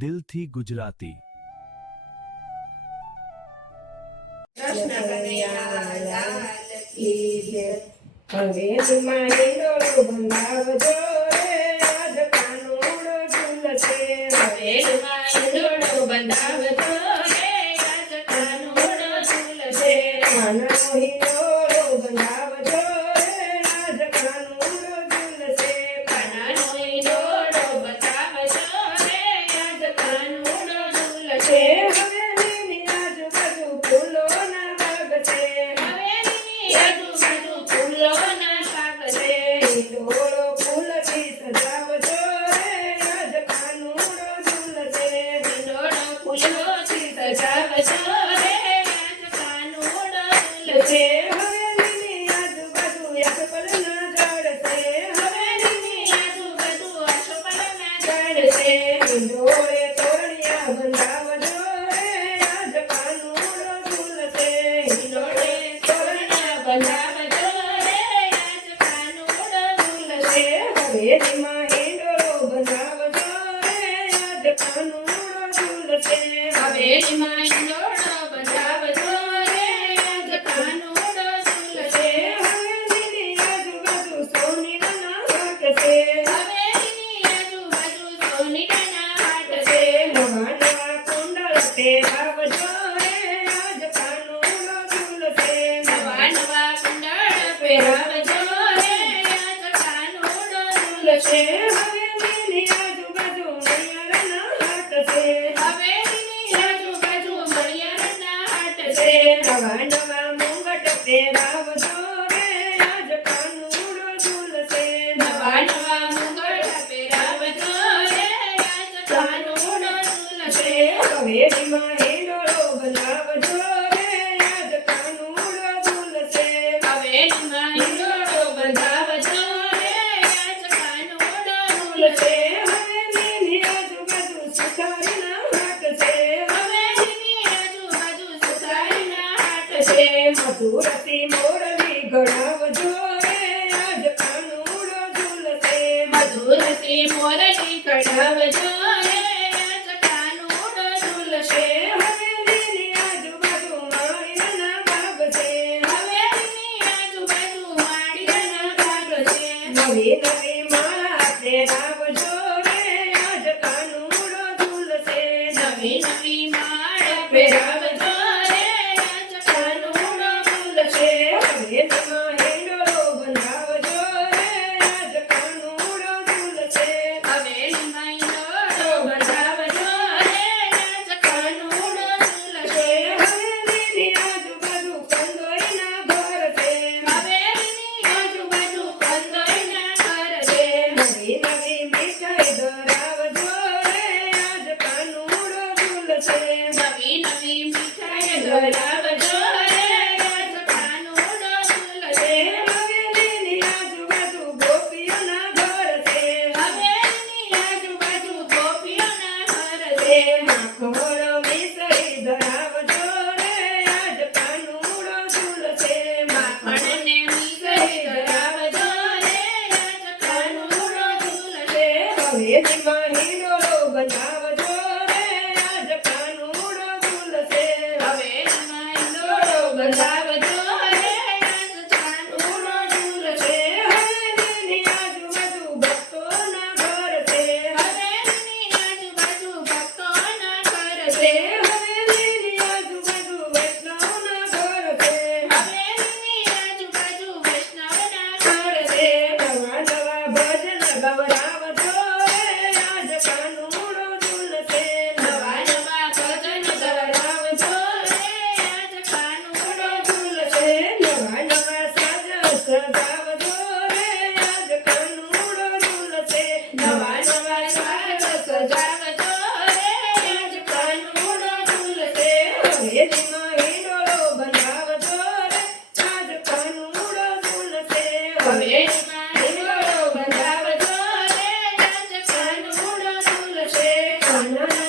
દિલથી ગુજરાતી. કૃષ્ણ કનૈયા લાલ કી જય. હવેલીમાં હિંડોળો બંધાવજો રે, આજ કાનુડો ઝૂલશે. હવેલીમાં હિંડોળો બંધાવજો રે, આજ કાનુડો ઝૂલશે. કાનનો હિંડોળો બંધાવજો રે, આજ કાનુડો ઝૂલશે. કાનનો હિંડોળો બંધાવજો રે, આજ કાનુડો ઝૂલશે. હવેલીની આજુબાજુ ફૂલોના બાગ છે. હવેલીની આજુબાજુ ફૂલોના બાગ છે. હિંડોળો ફૂલથી સજાવજો રે, આજ કાનુડો ઝૂલશે. હિંડોળો ફૂલોથી સજાવજો રે, આજ કાનુડો ઝૂલશે. હવેલીની આજુબાજુ અસફળના ઝાડ છે. હવેલીની આજુબાજુ અસફળના ઝાડ છે. હિંડોળે તોરણિયા બંધાવજો રે, આજ કાનુડો ઝૂલશે. હિંડોળે તોરણિયા બંધાવજો રે, આજ કાનુડો ઝૂલશે. હવેલીમાં હિંડોળો બંધાવજો રે, આજ કાનુડો ઝૂલશે. હવેલીમાં હિંડોળો બંધાવજો રે, આજ કાનુડો ઝૂલશે. હવેલીની આજુબાજુ સોનીના હાટ છે. હવેલીની આજુબાજુ સોનીના હાટ છે. નવા નવા કુંડળ પહેરાવજો રે, આજ કાનુડો ઝૂલશે. નવા નવા કુંડળ પહેરાવજો રે, આજ કાનુડો ઝૂલશે. હવેલીની આજુબાજુ મણિયારના હાટ છે. હવેલીની આજુબાજુ મણિયારના હાટ છે. નવા નવા મુંગટ પહેરાવજો રે, આજ કાનુડો ઝૂલશે. નવા નવા મુંગટ પહેરાવજો રે, આજ કાનુડો ઝૂલશે. હવેલીમાં હિંડોળો બંધાવજો રે, આજ કાનુડો ઝૂલશે. હવેલીમાં હિંડોળો બંધાવજો રે, આજ કાનુડો ઝૂલશે. હવેલીની આજુબાજુ સુથારીના હાટ છે. હવેલીની આજુબાજુ સુથારીના હાટ છે. મધુરથી મોરલી ઘડાવજો રે, આજ કાનુડો ઝૂલશે. મધુરથી મોરલી ઘડાવજો રે, આજ કાનુડો ઝૂલશે. હવેલીની આજુબાજુ માળિયાના બાગ છે. હવેલીની આજુબાજુ માળિયાના બાગ છે. નવી નવી માળા પહેરાવજો રે, આજ કાનુડો ઝૂલશે. નવી નવી માળા પહેરાવજો રે, આજ કાનુડો ઝૂલશે. હવેલીમાં હિંડોળો બંધાવજો રે, આજ કાનુડો ઝૂલશે. હવેલીમાં હિંડોળો બંધાવજો રે, આજ કાનુડો ઝૂલશે. હવેલીની આજુબાજુ કંદોઈના ઘર છે. હવેલીની આજુબાજુ કંદોઈના ઘર છે. નવી નવી મીઠાઈ ધરાવજો રે, આજ કાનુડો ઝૂલશે. નવી નવી મીઠાઈ ધરાવજો રે, આજ કાનુડો ઝૂલશે. હવેલીની આજુબાજુ ગોપીઓના ઘર છે. હવેલીની આજુબાજુ ગોપીઓના ઘર છે. માખણ મિસરી ધરાવજો રે, આજ કાનુડો ઝૂલશે. માખણ ને મિસરી ધરાવજો રે, આજ કાનુડો ઝૂલશે. હવેલીમાં હિંડોળો બંધાવજો રે, આજ કાનુડો ઝૂલશે. હવેલીમાં હિંડોળો બંધાવજો રે, આજ કાનુડો ઝૂલશે. હવેલીની આજુબાજુ ભક્તોના ઘર છે. હવેલીની આજુબાજુ ભક્તોના ઘર છે. હવેલીની આજુબાજુ વૈષ્ણવના ઘર છે. હવેલીની આજુબાજુ વૈષ્ણવના ઘર છે. નવા નવા ભજન ગવડાવજો રે, આજ કાનુડો ઝૂલશે. નવા નવા ભજન ગવડાવજો રે, આજ કાનુડો ઝૂલશે. નવા નવા સાજ સજાવજો રે, આજ કાનુડો ઝૂલશે. નવા નવા સાજ સજાવજો રે, આજ કાનુડો ઝૂલશે. હવેલીમાં હિંડોળો બંધાવજો રે, આજ કાનુડો ઝૂલશે. હવેલીમાં હિંડોળો બંધાવજો રે, આજ કાનુડો ઝૂલશે. કાનના